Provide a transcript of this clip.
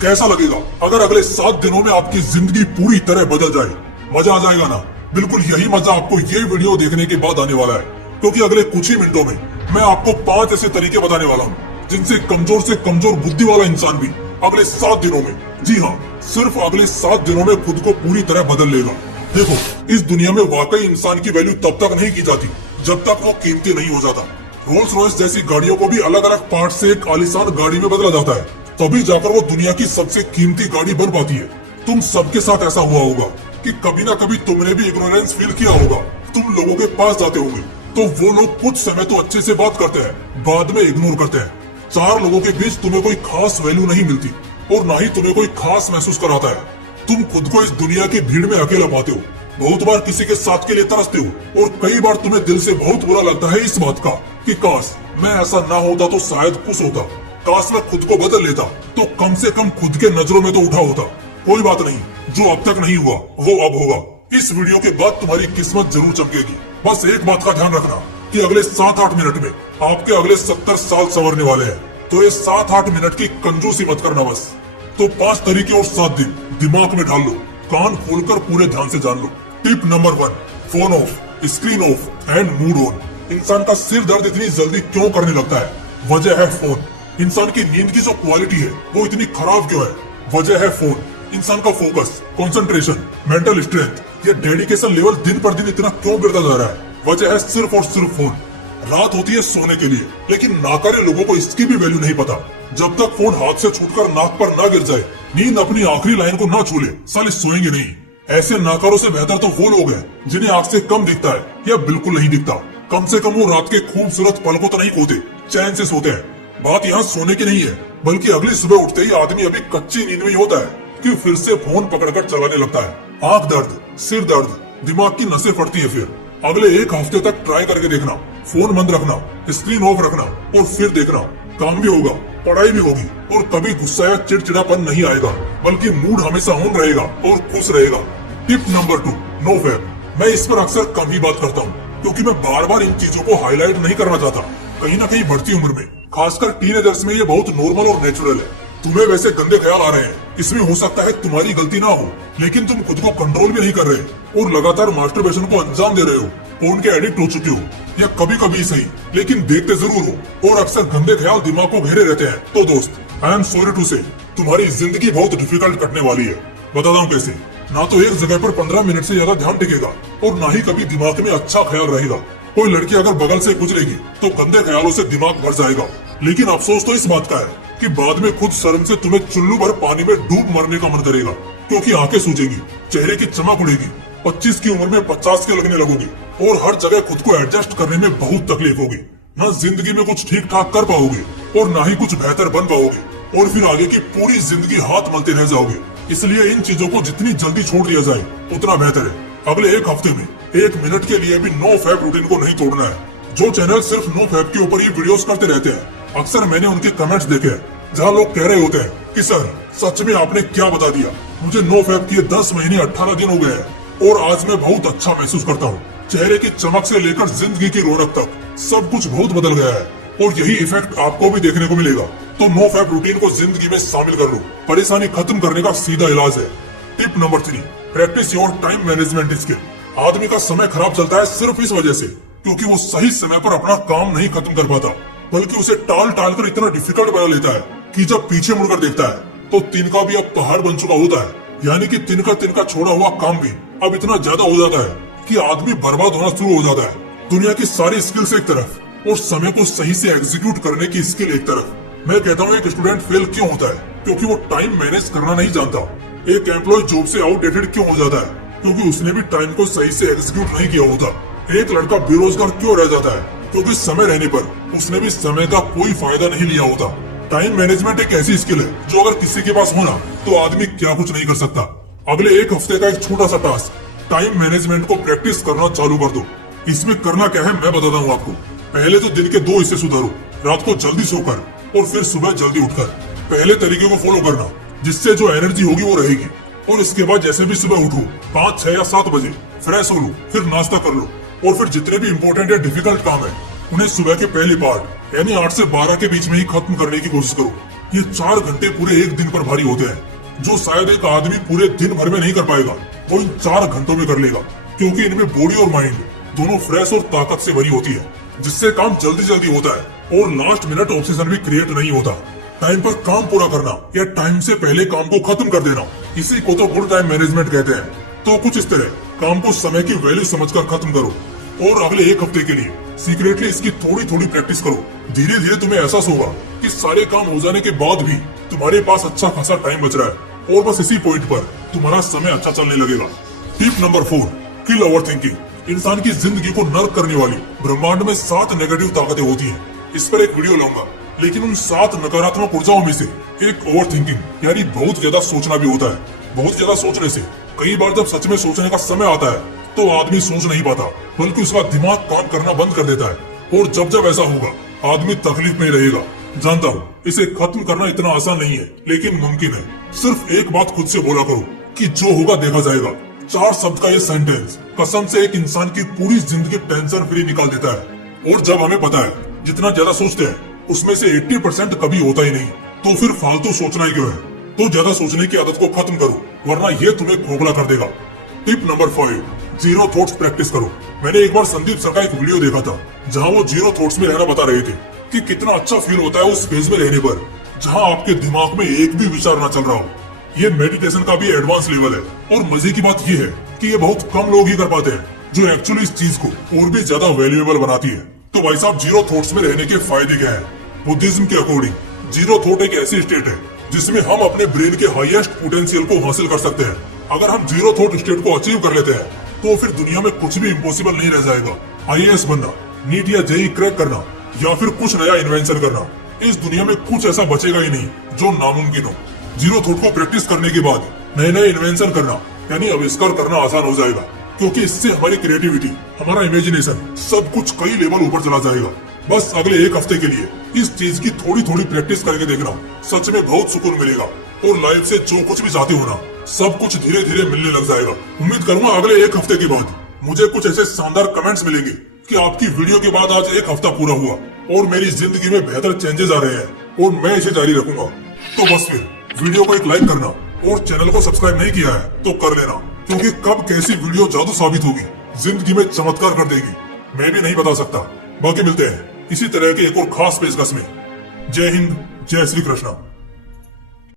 कैसा लगेगा अगर अगले 7 दिनों में आपकी जिंदगी पूरी तरह बदल जाए? मजा आ जाएगा ना? बिल्कुल यही मजा आपको ये वीडियो देखने के बाद आने वाला है, क्योंकि अगले कुछ ही मिनटों में मैं आपको 5 ऐसे तरीके बताने वाला हूँ जिनसे कमजोर से कमजोर बुद्धि वाला इंसान भी अगले 7 दिनों में, जी हाँ, सिर्फ अगले 7 दिनों में खुद को पूरी तरह बदल लेगा। देखो, इस दुनिया में वाकई इंसान की वैल्यू तब तक नहीं की जाती जब तक वो कीमती नहीं हो जाता। रोल्स रॉयस जैसी गाड़ियों को भी अलग अलग पार्ट से एक आलीशान गाड़ी में बदला जाता है, तभी जाकर वो दुनिया की सबसे कीमती गाड़ी बन पाती है। तुम सबके साथ ऐसा हुआ होगा कि कभी ना कभी तुमने भी इग्नोरेंस फील किया होगा। तुम लोगों के पास जाते होंगे तो वो लोग कुछ समय तो अच्छे से बात करते हैं, बाद में इग्नोर करते हैं। 4 लोगों के बीच तुम्हें कोई खास वैल्यू नहीं मिलती और ना ही तुम्हें कोई खास महसूस कराता है। तुम खुद को इस दुनिया की भीड़ में अकेला पाते हो, बहुत बार किसी के साथ के लिए तरसते हो और कई बार तुम्हें दिल से बहुत बुरा लगता है इस बात का कि काश मैं ऐसा ना होता तो शायद खुश होता, काश मैं खुद को बदल लेता तो कम से कम खुद के नजरों में तो उठा होता। कोई बात नहीं, जो अब तक नहीं हुआ वो अब होगा। इस वीडियो के बाद तुम्हारी किस्मत जरूर चमकेगी। बस एक बात का ध्यान रखना कि अगले 7-8 मिनट में आपके अगले 70 साल संवरने वाले हैं, तो ये 7-8 मिनट की कंजूसी मत करना बस। तो 5 तरीके और 7 दिन दिमाग में डाल लो, कान खोलकर पूरे ध्यान से जान लो। Tip number 1, phone off, screen off and mood on. इंसान का सिर दर्द इतनी जल्दी क्यों करने लगता है? वजह है फोन। इंसान की नींद की जो क्वालिटी है वो इतनी खराब क्यों है? वजह है फोन। इंसान का फोकस, कंसंट्रेशन, मेंटल स्ट्रेंथ या डेडिकेशन लेवल दिन पर दिन इतना क्यों गिरता जा रहा है? वजह है सिर्फ और सिर्फ फोन। रात होती है सोने के लिए, लेकिन नाकारे लोगों को इसकी भी वैल्यू नहीं पता। जब तक फोन हाथ से छूटकर नाक पर ना गिर जाए, नींद अपनी आखिरी लाइन को ना छू ले, साले सोएंगे नहीं। ऐसे नाकारों से बेहतर तो वो लोग हैं जिन्हें आंख से कम दिखता है या बिल्कुल नहीं दिखता। कम से कम वो रात के खूबसूरत पल को तो नहीं खोते, चैन से सोते हैं। बात यहाँ सोने की नहीं है, बल्कि अगली सुबह उठते ही आदमी अभी कच्ची नींद में ही होता है कि फिर से फोन पकड़कर चलाने लगता है। आंख दर्द, सिर दर्द, दिमाग की नसें फटती है। फिर अगले 1 हफ्ते तक ट्राई करके देखना, फोन बंद रखना, स्क्रीन ऑफ रखना और फिर देखना, काम भी होगा, पढ़ाई भी होगी और कभी गुस्सा या चिड़चिड़ापन नहीं आएगा, बल्कि मूड हमेशा ऑन रहेगा और खुश रहेगा। Tip number 2, no fap. मैं इस पर अक्सर कम ही बात करता हूँ, क्योंकि मैं बार बार इन चीजों को हाईलाइट नहीं करना चाहता। कहीं ना कहीं बढ़ती उम्र में, खासकर टीनेजर्स में, ये बहुत नॉर्मल और नेचुरल है। तुम्हें वैसे गंदे ख्याल आ रहे हैं, इसमें हो सकता है तुम्हारी गलती ना हो, लेकिन तुम खुद को कंट्रोल भी नहीं कर रहे और लगातार मास्टरबेशन को अंजाम दे रहे हो, फोन के एडिक्ट हो चुके हो, या कभी कभी सही लेकिन देखते जरूर हो और अक्सर गंदे ख्याल दिमाग को घेरे रहते हैं। तो दोस्त, आई एम सॉरी टू से, तुम्हारी जिंदगी बहुत डिफिकल्ट कटने वाली है। बताता हूँ कैसे। ना तो एक जगह पर 15 मिनट से ज्यादा ध्यान टिकेगा और ना ही कभी दिमाग में अच्छा ख्याल रहेगा। कोई लड़की अगर बगल से गुजरेगी तो गंदे ख्यालों से दिमाग भर जाएगा, लेकिन अफसोस तो इस बात का है कि बाद में खुद शर्म से तुम्हें चुल्लू भर पानी में डूब मरने का मन करेगा, क्योंकि आंखें सूजेंगी, चेहरे की चमक उड़ेगी, 25 की उम्र में 50 के लगने लगोगे और हर जगह खुद को एडजस्ट करने में बहुत तकलीफ होगी। न जिंदगी में कुछ ठीक ठाक कर पाओगे और ना ही कुछ बेहतर बन पाओगे और फिर आगे की पूरी जिंदगी हाथ मलते रह जाओगे। इसलिए इन चीजों को जितनी जल्दी छोड़ दिया जाए उतना बेहतर है। अगले 1 हफ्ते में 1 मिनट के लिए भी नो फैब रूटीन को नहीं तोड़ना है। जो चैनल सिर्फ नो फैब के ऊपर ही वीडियोस करते रहते हैं, अक्सर मैंने उनके कमेंट्स देखे हैं जहाँ लोग कह रहे होते हैं कि सर सच में आपने क्या बता दिया, मुझे नो फैब किए 10 महीने 18 दिन हो गए हैं और आज मैं बहुत अच्छा महसूस करता हूँ। चेहरे की चमक से लेकर जिंदगी की रौनक तक सब कुछ बहुत बदल गया है और यही इफेक्ट आपको भी देखने को मिलेगा। तो नो फैब रूटीन को जिंदगी में शामिल कर लो, परेशानी खत्म करने का सीधा इलाज है। Tip number 3, practice your time management skill. आदमी का समय खराब चलता है सिर्फ इस वजह से क्योंकि वो सही समय पर अपना काम नहीं खत्म कर पाता, बल्कि उसे टाल टाल कर इतना डिफिकल्ट बना लेता है कि जब पीछे मुड़कर देखता है तो तिनका भी अब पहाड़ बन चुका होता है। यानी कि तिनका तिनका छोड़ा हुआ काम भी अब इतना ज्यादा हो जाता है कि आदमी बर्बाद होना शुरू हो जाता है। दुनिया की सारी स्किल्स एक तरफ और समय को सही से एग्जीक्यूट करने की स्किल एक तरफ। मैं कहता हूँ एक स्टूडेंट फेल क्यों होता है? क्योंकि वो टाइम मैनेज करना नहीं जानता। एक एम्प्लॉय जॉब से आउटडेटेड क्यों हो जाता है? क्योंकि उसने भी टाइम को सही से एग्जीक्यूट नहीं किया होता। एक लड़का बेरोजगार क्यों रह जाता है? क्योंकि समय रहने पर उसने भी समय का कोई फायदा नहीं लिया होता। टाइम मैनेजमेंट एक ऐसी स्किल है जो अगर किसी के पास होना तो आदमी क्या कुछ नहीं कर सकता। अगले 1 हफ्ते का एक छोटा सा टास्क, टाइम मैनेजमेंट को प्रैक्टिस करना चालू कर दो। इसमें करना क्या है मैं बताता हूँ आपको। पहले तो दिन के 2 हिस्से सुधारो, रात को जल्दी सोकर और फिर सुबह जल्दी उठकर। पहले तरीके को फॉलो करना, जिससे जो एनर्जी होगी वो रहेगी। और इसके बाद जैसे भी सुबह उठो 5, 6 या 7 बजे फ्रेश हो लो, फिर नाश्ता कर लो और फिर जितने भी इम्पोर्टेंट या डिफिकल्ट काम है उन्हें सुबह के पहले पार्ट यानी 8 से 12 के बीच में ही खत्म करने की कोशिश करो। ये 4 घंटे पूरे एक दिन पर भारी होते हैं, जो शायद एक आदमी पूरे दिन भर में नहीं कर पाएगा, वो इन 4 घंटों में कर लेगा, क्योंकि इनमें बॉडी और माइंड दोनों फ्रेश और ताकत से भरी होती है, जिससे काम जल्दी जल्दी होता है और लास्ट मिनट ऑब्सेशन भी क्रिएट नहीं होता। टाइम पर काम पूरा करना या टाइम से पहले काम को खत्म कर देना, इसी को तो गुड टाइम मैनेजमेंट कहते हैं। तो कुछ इस तरह काम को समय की वैल्यू समझकर खत्म करो और अगले एक हफ्ते के लिए सीक्रेटली इसकी थोड़ी थोड़ी प्रैक्टिस करो। धीरे धीरे तुम्हें एहसास होगा कि सारे काम हो जाने के बाद भी तुम्हारे पास अच्छा खासा टाइम बच रहा है और बस इसी पॉइंट पर तुम्हारा समय अच्छा चलने लगेगा। टिप नंबर 4, किल ओवर थिंकिंग। इंसान की जिंदगी को नर्क करने वाली ब्रह्मांड में 7 नेगेटिव ताकतें होती हैं। इस पर एक वीडियो लाऊंगा, लेकिन उन 7 नकारात्मक ऊर्जाओं में से एक ओवर थिंकिंग यानी बहुत ज्यादा सोचना भी होता है। बहुत ज्यादा सोचने से कई बार जब सच में सोचने का समय आता है तो आदमी सोच नहीं पाता, बल्कि उसका दिमाग काम करना बंद कर देता है और जब जब ऐसा होगा आदमी तकलीफ में रहेगा। जानता हूँ इसे खत्म करना इतना आसान नहीं है, लेकिन मुमकिन है। सिर्फ एक बात खुद से बोला करो कि जो होगा देखा जाएगा। 4 शब्द का ये सेंटेंस कसम से एक इंसान की पूरी जिंदगी टेंशन फ्री निकाल देता है। और जब हमें पता है जितना ज्यादा सोचते हैं उसमें से 80% कभी होता ही नहीं, तो फिर फालतू सोचना ही क्यों है। तो ज्यादा सोचने की आदत को खत्म करो, वरना ये तुम्हें खोखला कर देगा। Tip number 5, zero thoughts practice करो। मैंने एक बार संदीप सर का एक वीडियो देखा था जहाँ वो जीरो थॉट्स में रहना बता रहे थे कि कितना अच्छा फील होता है उस फेज में रहने पर जहाँ आपके दिमाग में एक भी विचार ना चल रहा हो। ये मेडिटेशन का भी एडवांस लेवल है और मजे की बात ये है कि ये बहुत कम लोग ही कर पाते हैं, जो एक्चुअली इस चीज को और भी ज्यादा वैल्यूएबल बनाती है। तो भाई साहब, जीरो थॉट्स में रहने के फायदे क्या है? बुद्धिज्म के अकॉर्डिंग जीरो थॉट एक ऐसी स्टेट है जिसमें हम अपने ब्रेन के हाईएस्ट पोटेंशियल को हासिल कर सकते हैं। अगर हम जीरो थॉट स्टेट को अचीव कर लेते हैं तो फिर दुनिया में कुछ भी इम्पॉसिबल नहीं रह जाएगा। आईएएस बनना, नीट या जेई क्रैक करना या फिर कुछ नया इन्वेंशन करना, इस दुनिया में कुछ ऐसा बचेगा ही नहीं जो नामुमकिन हो। जीरो थॉट को प्रैक्टिस करने के बाद नए नए इन्वेंशन करना यानी आविष्कार करना आसान हो जाएगा, क्योंकि इससे हमारी क्रिएटिविटी, हमारा इमेजिनेशन सब कुछ कई लेवल ऊपर चला जाएगा। बस अगले एक हफ्ते के लिए इस चीज की थोड़ी थोड़ी प्रैक्टिस करके देखना, सच में बहुत सुकून मिलेगा और लाइफ से जो कुछ भी चाहते हो ना, सब कुछ धीरे धीरे मिलने लग जाएगा। उम्मीद करूंगा अगले एक हफ्ते के बाद मुझे कुछ ऐसे शानदार कमेंट्स मिलेंगे कि आपकी वीडियो के बाद आज एक हफ्ता पूरा हुआ और मेरी जिंदगी में बेहतर चेंजेस आ रहे हैं और मैं इसे जारी रखूंगा। तो बस फिर वीडियो को एक लाइक करना और चैनल को सब्सक्राइब नहीं किया है तो कर लेना, क्योंकि कब कैसी वीडियो जादू साबित होगी, जिंदगी में चमत्कार कर देगी, मैं भी नहीं बता सकता। बाकी मिलते हैं इसी तरह के एक और खास पेशकश में। जय हिंद, जय श्री कृष्णा।